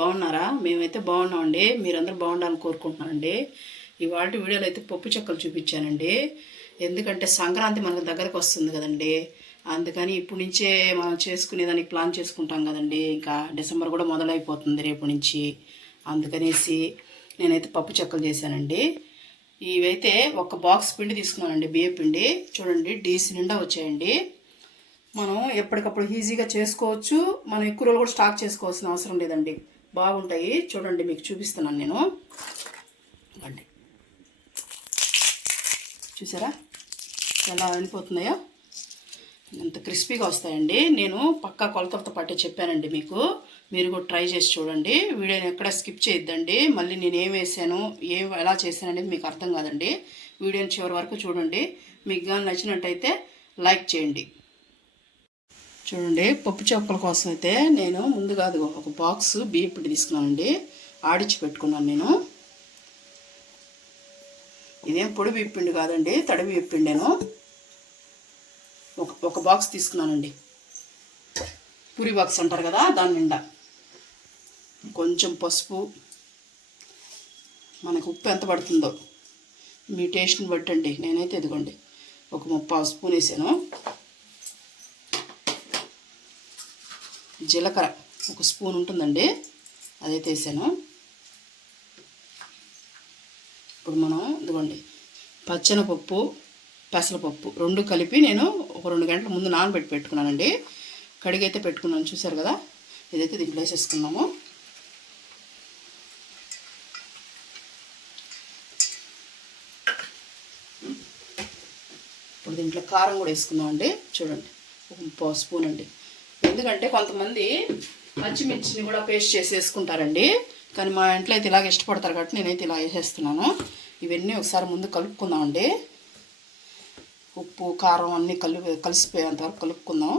బాగున్నారా? మేమైతే బాగున్నామండి. మీరందరూ బాగుండాలని కోరుకుంటున్నానండి. ఇవాళ వీడియోలో అయితే పప్పు చెక్కలు చూపించానండి. ఎందుకంటే సంక్రాంతి మనకు దగ్గరకు వస్తుంది కదండి. అందుకని ఇప్పటి నుంచే మనం చేసుకునేదానికి ప్లాన్ చేసుకుంటాం కదండి. ఇంకా డిసెంబర్ కూడా మొదలైపోతుంది రేపు నుంచి. అందుకనేసి నేనైతే పప్పు చెక్కలు చేశానండి. ఇవైతే ఒక బాక్స్ పిండి తీసుకున్నానండి, బియ్య పిండి. చూడండి, డీసీ నిండా వచ్చాయండి. మనం ఎప్పటికప్పుడు ఈజీగా చేసుకోవచ్చు. మనం ఎక్కువ రోజులు కూడా స్టాక్ చేసుకోవాల్సిన అవసరం లేదండి. బాగుంటాయి. చూడండి, మీకు చూపిస్తున్నాను నేను. అండి, చూసారా ఎలా అనిపోతున్నాయో? ఎంత క్రిస్పీగా వస్తాయండి. నేను పక్కా కొలతలతో పాటే చెప్పానండి మీకు. మీరు కూడా ట్రై చేసి చూడండి. వీడియోని ఎక్కడ స్కిప్ చేయొద్దండి. మళ్ళీ నేను ఏం వేసాను, ఎలా చేశాను అనేది మీకు అర్థం కాదండి. వీడియోని చివరి వరకు చూడండి. మీకు కానీ నచ్చినట్టయితే లైక్ చేయండి. చూడండి, పప్పు చెక్కల కోసం అయితే నేను ముందుగా ఒక బాక్స్ బియ్యం పిండి తీసుకున్నానండి. ఆడిచ్చి పెట్టుకున్నాను నేను. ఇదేం పొడి బియ్యం పిండి కాదండి, తడి బియ్యం పిండి. నేను ఒక బాక్స్ తీసుకున్నానండి. పూరి బాక్స్ అంటారు కదా, దాని నిండా. కొంచెం పసుపు, మనకు ఉప్పు ఎంత పడుతుందో మీ టేస్ట్ని బట్టండి. నేనైతే ఇదిగోండి ఒక 3/4 స్పూన్ వేసాను. జీలకర్ర 1 స్పూన్ ఉంటుందండి, అదైతే వేసాను. ఇప్పుడు మనం ఇదిగోండి పచ్చెనపప్పు, పెసరపప్పు 2 కలిపి నేను ఒక 2 గంటల ముందు నానబెట్టి పెట్టుకున్నానండి. కడిగైతే పెట్టుకున్నాను, చూసారు కదా. ఇదైతే దీంట్లో వేసేసుకున్నాము. ఇప్పుడు దీంట్లో కారం కూడా వేసుకుందాం అండి. చూడండి, ఒక 1/4 స్పూన్ అండి. ఎందుకంటే కొంతమంది పచ్చిమిర్చిని కూడా పేస్ట్ చేసి వేసుకుంటారండి. కానీ మా ఇంట్లో అయితే ఇలాగ ఇష్టపడతారు కాబట్టి నేనైతే ఇలా వేసేస్తున్నాను. ఇవన్నీ ఒకసారి ముందు కలుపుకుందామండి. ఉప్పు కారం అన్నీ కలిసిపోయేంత వరకు కలుపుకుందాం.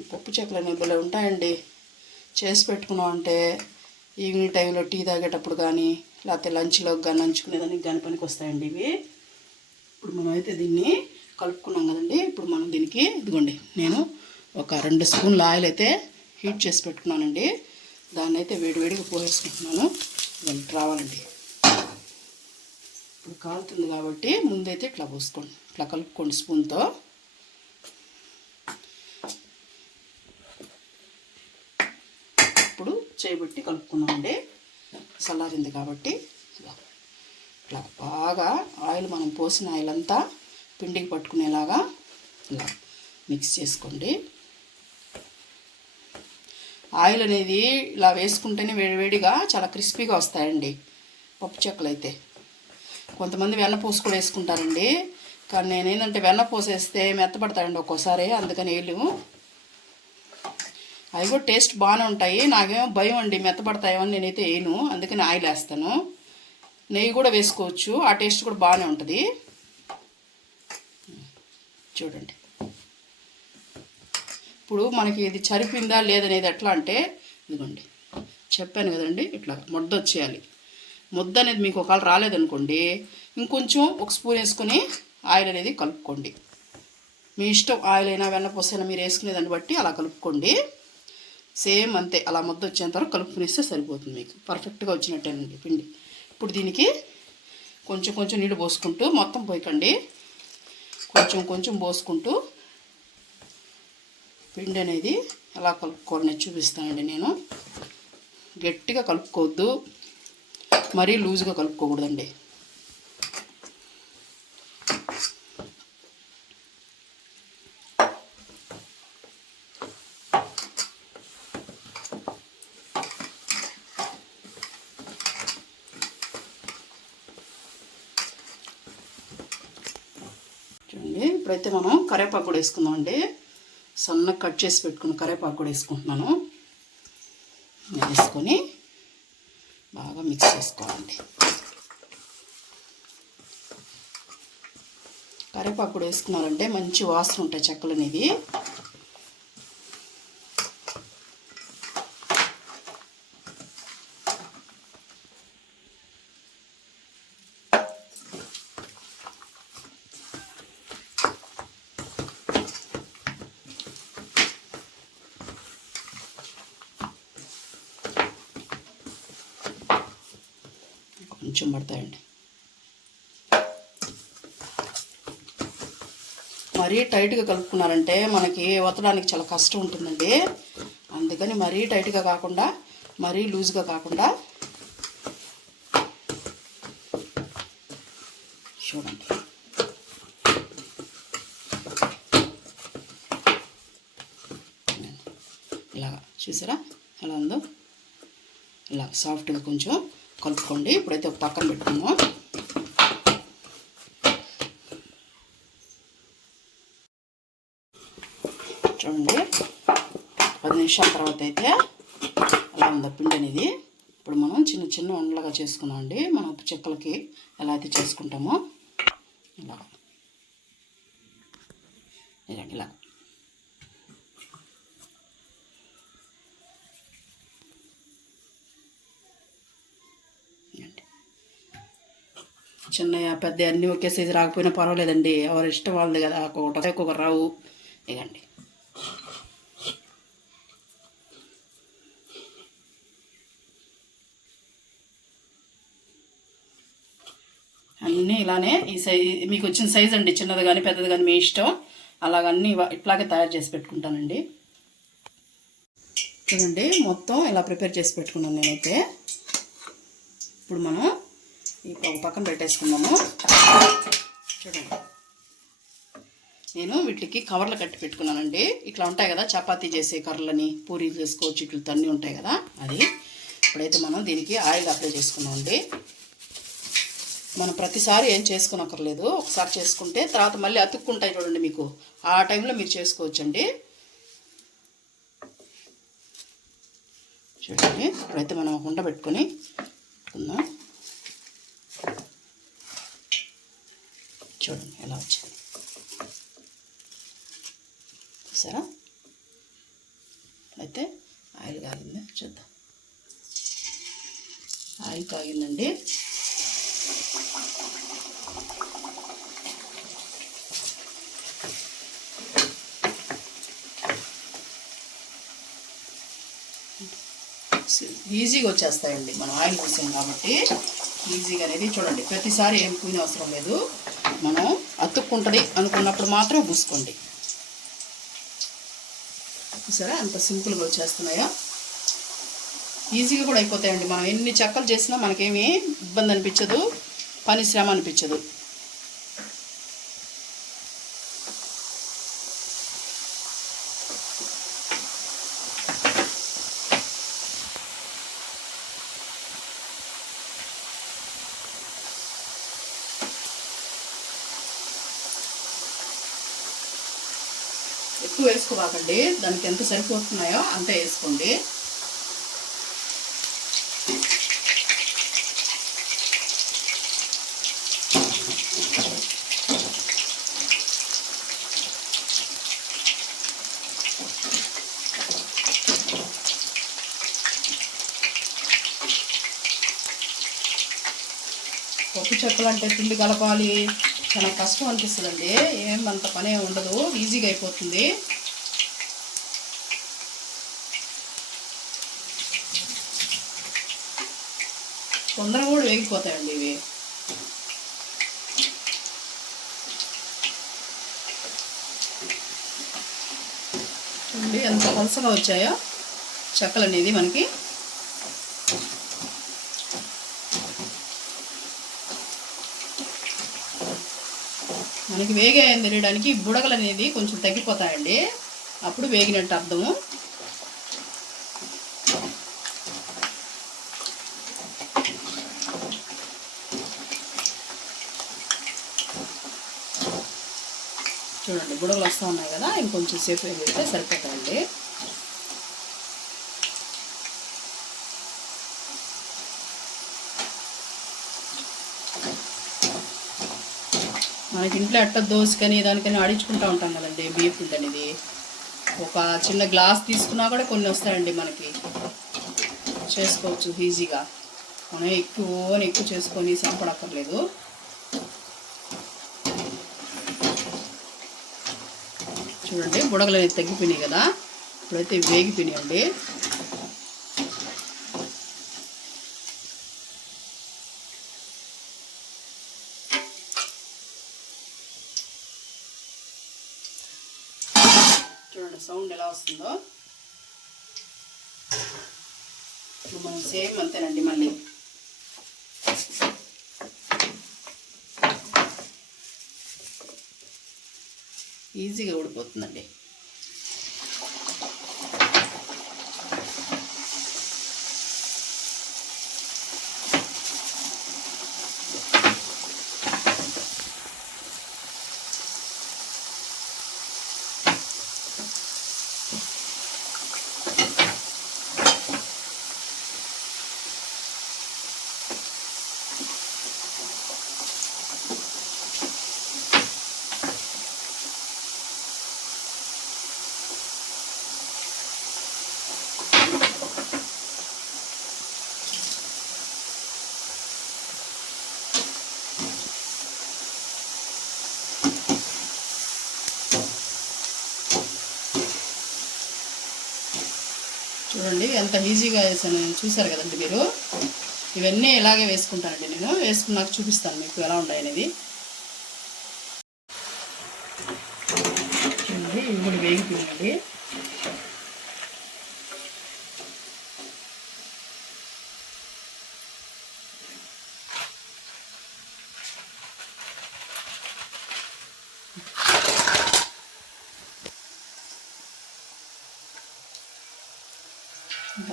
ఈ పప్పు చెక్కలు అనేవి భలే ఉంటాయండి. చేసి పెట్టుకున్నాం అంటే ఈవినింగ్ టైంలో టీ తాగేటప్పుడు కానీ, లేకపోతే లంచ్లోకి కానీ, నంచుకునేదానికి కానీ పనికి వస్తాయండి ఇవి. ఇప్పుడు మనం అయితే దీన్ని కలుపుకున్నాం కదండి. ఇప్పుడు మనం దీనికి ఇదిగోండి, నేను ఒక 2 స్పూన్ల ఆయిల్ అయితే హీట్ చేసి పెట్టుకున్నానండి. దాన్ని అయితే వేడివేడిగా పోసేసుకుంటున్నాను. ఇవన్నీ రావాలండి. ఇప్పుడు కాలుతుంది కాబట్టి ముందైతే ఇట్లా పోసుకోండి, ఇట్లా కలుపుకోండి స్పూన్తో. ఇప్పుడు చేయబెట్టి కలుపుకున్నామండి. చల్లారింది కాబట్టి ఇట్లా బాగా ఆయిల్, మనం పోసిన ఆయిల్ అంతా పిండికి పట్టుకునేలాగా ఇలా మిక్స్ చేసుకోండి. ఆయిల్ అనేది ఇలా వేసుకుంటేనే వేడివేడిగా చాలా క్రిస్పీగా వస్తాయండి పప్పు చెక్కలు అయితే. కొంతమంది వెన్నపూస కూడా వేసుకుంటారండి. కానీ నేనేంటంటే వెన్నపూస వేస్తే మెత్తపడతాయండి ఒక్కోసారి, అందుకని వేయలేము. అవి కూడా టేస్ట్ బాగానే ఉంటాయి. నాకేమో భయం అండి మెత్తపడతాయో అని నేనైతే వేయను, అందుకని ఆయిల్ వేస్తాను. నెయ్యి కూడా వేసుకోవచ్చు, ఆ టేస్ట్ కూడా బాగానే ఉంటుంది. చూడండి, ఇప్పుడు మనకి ఇది చరిపిందా లేదనేది ఎట్లా అంటే, ఇదిగోండి చెప్పాను కదండి, ఇట్లా ముద్ద వచ్చేయాలి. ముద్ద అనేది మీకు ఒకవేళ రాలేదనుకోండి, ఇంకొంచెం 1 స్పూన్ వేసుకొని ఆయిల్ అనేది కలుపుకోండి. మీ ఇష్టం, ఆయిల్ అయినా వెన్నపూసైనా మీరు వేసుకునేదాన్ని బట్టి అలా కలుపుకోండి. సేమ్ అంతే, అలా ముద్ద వచ్చేంత వరకు కలుపుకునేస్తే సరిపోతుంది. మీకు పర్ఫెక్ట్గా వచ్చినట్టేనండి పిండి. ఇప్పుడు దీనికి కొంచెం కొంచెం నీళ్ళు పోసుకుంటూ, మొత్తం పోయకండి, కొంచెం కొంచెం పోసుకుంటూ పిండి అనేది ఎలా కలుపుకోవాలని చూపిస్తానండి నేను. గట్టిగా కలుపుకోవద్దు, మరీ లూజ్గా కలుపుకోకూడదండి. చూడండి, ఇప్పుడైతే మనం కరివేపాకు కూడా వేసుకుందామండి. సన్నగా కట్ చేసి పెట్టుకున్న కరివేపాకు కూడా వేసుకుంటున్నాను. వేసుకొని బాగా మిక్స్ చేసుకోవాలండి. కరివేపాకు కూడా వేసుకున్నారంటే మంచి వాసన ఉంటాయి చెక్కలు అనేది. కొంచెం పడతాయండి. మరీ టైట్గా కలుపుకున్నారంటే మనకి వత్తడానికి చాలా కష్టం ఉంటుందండి. అందుకని మరీ టైట్గా కాకుండా మరీ లూజ్గా కాకుండా చూడండి. ఇలాగా చూసారా ఎలా ఉందో? ఇలా సాఫ్ట్గా కొంచెం కలుపుకోండి. ఇప్పుడైతే ఒక పక్కన పెట్టుకుందాం. చూడండి 10 నిమిషాల తర్వాత అయితే అలా ఉందా పిండి అనేది. ఇప్పుడు మనం చిన్న చిన్న ఉండలుగా చేసుకున్నాం అండి. మనం ఉప్పు చెక్కలకి ఎలా అయితే చేసుకుంటామో ఇలా ఇలా చిన్నయ పెద్ద అన్నీ ఒకే సైజు రాకపోయినా పర్వాలేదండి. ఎవరి ఇష్టం వాళ్ళది కదా. ఒక్కొక్క రావు. ఇదండి అన్నీ ఇలానే ఈ సైజు మీకు వచ్చిన సైజు అండి. చిన్నది కానీ పెద్దది కానీ మీ ఇష్టం. అలాగన్నీ ఇట్లాగే తయారు చేసి పెట్టుకుంటానండి. చూడండి మొత్తం ఇలా ప్రిపేర్ చేసి పెట్టుకున్నాను నేనైతే. ఇప్పుడు మనం ఈ పక్కన పెట్టేసుకున్నాము. చూడండి నేను వీటికి కవర్లు కట్టి పెట్టుకున్నానండి. ఇట్లా ఉంటాయి కదా చపాతీ చేసే కర్రలని, పూరీ చేసుకోవచ్చు, ఇట్లతో అన్నీ ఉంటాయి కదా అది. ఇప్పుడైతే మనం దీనికి ఆయిల్ అప్లై చేసుకున్నామండి. మనం ప్రతిసారి ఏం చేసుకోనక్కర్లేదు. ఒకసారి చేసుకుంటే తర్వాత మళ్ళీ అతుక్కుంటాయి చూడండి మీకు. ఆ టైంలో మీరు చేసుకోవచ్చండి. చూడండి ఇప్పుడైతే మనం ఉండ పెట్టుకొని పెట్టుకుందాం. చూడండి ఎలా వచ్చింది చూసారా? అయితే ఆయిల్ కాగిందా చూద్దాం. ఆయిల్ కాగిందండి. ఈజీగా వచ్చేస్తాయండి. మనం ఆయిల్ పోసాం కాబట్టి ఈజీగా అనేది. చూడండి ప్రతిసారి ఏం పూని అవసరం లేదు. మనం అతుక్కుంటుంది అనుకున్నప్పుడు మాత్రం పూసుకోండి. చూసారా అంత సింపుల్గా వచ్చేస్తున్నాయో? ఈజీగా కూడా అయిపోతాయండి. మనం ఎన్ని చెక్కలు చేసినా మనకేమీ ఇబ్బంది అనిపించదు, పని శ్రమ అనిపించదు. ఎక్కువ వేసుకోవాకండి. దానికి ఎంత సరిపోతున్నాయో అంతే వేసుకోండి. పప్పు చెక్కలు అంటే పిండి కలపాలి, చాలా కష్టం అనిపిస్తుందండి. ఏమంత పనే ఉండదు, ఈజీగా అయిపోతుంది. తొందరగా కూడా వేగిపోతాయండి ఇవి. చూడండి ఎంత పలసగా వచ్చాయో చెక్కలు అనేది మనకి. మనకి వేగాయని తెలియడానికి బుడగలు అనేది కొంచెం తగ్గిపోతాయండి. అప్పుడు వేగినట్టు అర్థము. చూడండి బుడగలు వస్తూ ఉన్నాయి కదా, ఇంకొంచెం సేపు వేగితే సరిపోతాయండి. మనకి ఇంట్లో అట్ట దోశకని దానికని ఆడించుకుంటూ ఉంటాం కదండి బియ్యం పిండి అనేది. ఒక చిన్న గ్లాస్ తీసుకున్నా కూడా కొన్ని వస్తాయండి మనకి. చేసుకోవచ్చు ఈజీగా. మనం ఎక్కువ చేసుకొని సంపడక్కర్లేదు. చూడండి బుడగలు అనేది తగ్గిపోయినాయి కదా. ఇప్పుడైతే వేగిపోయినాయండి. చూడండి సౌండ్ ఎలా వస్తుందో. మనం సేమ్ అంతేనండి, మళ్ళీ ఈజీగా ఉడిపోతుందండి. చూడండి ఎంత ఈజీగా వేసాను, చూసారు కదండి మీరు. ఇవన్నీ ఇలాగే వేసుకుంటానండి, నేను వేసుకున్నాక చూపిస్తాను మీకు ఎలా ఉన్నాయి అనేది. చూడండి ఇవి కూడా వేగిపోయిందండి.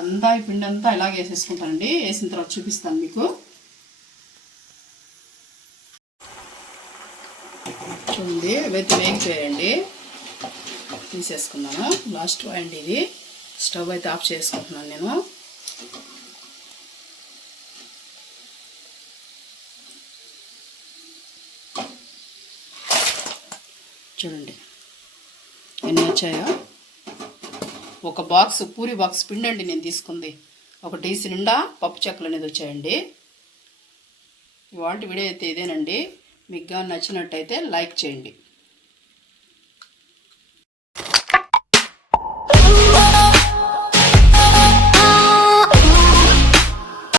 అంతా ఈ పిండి అంతా ఇలాగే వేసేసుకుంటానండి. వేసిన తర్వాత చూపిస్తాను మీకు. చూడండి ఇవైతే వేగిపోయాయండి, తీసేసుకున్నాను. లాస్ట్ పాయింట్ ఇది. స్టవ్ అయితే ఆఫ్ చేసుకుంటున్నాను నేను. చూడండి ఎన్ని వచ్చాయో. ఒక బాక్స్ పూరి బాక్స్ పిండి అండి నేను తీసుకుంది. ఒక డీసీ నిండా పప్పు చెక్కలు అనేది వచ్చాయండి. ఇవాళ వీడియో అయితే ఇదేనండి. మీకు కానీ నచ్చినట్టయితే లైక్ చేయండి.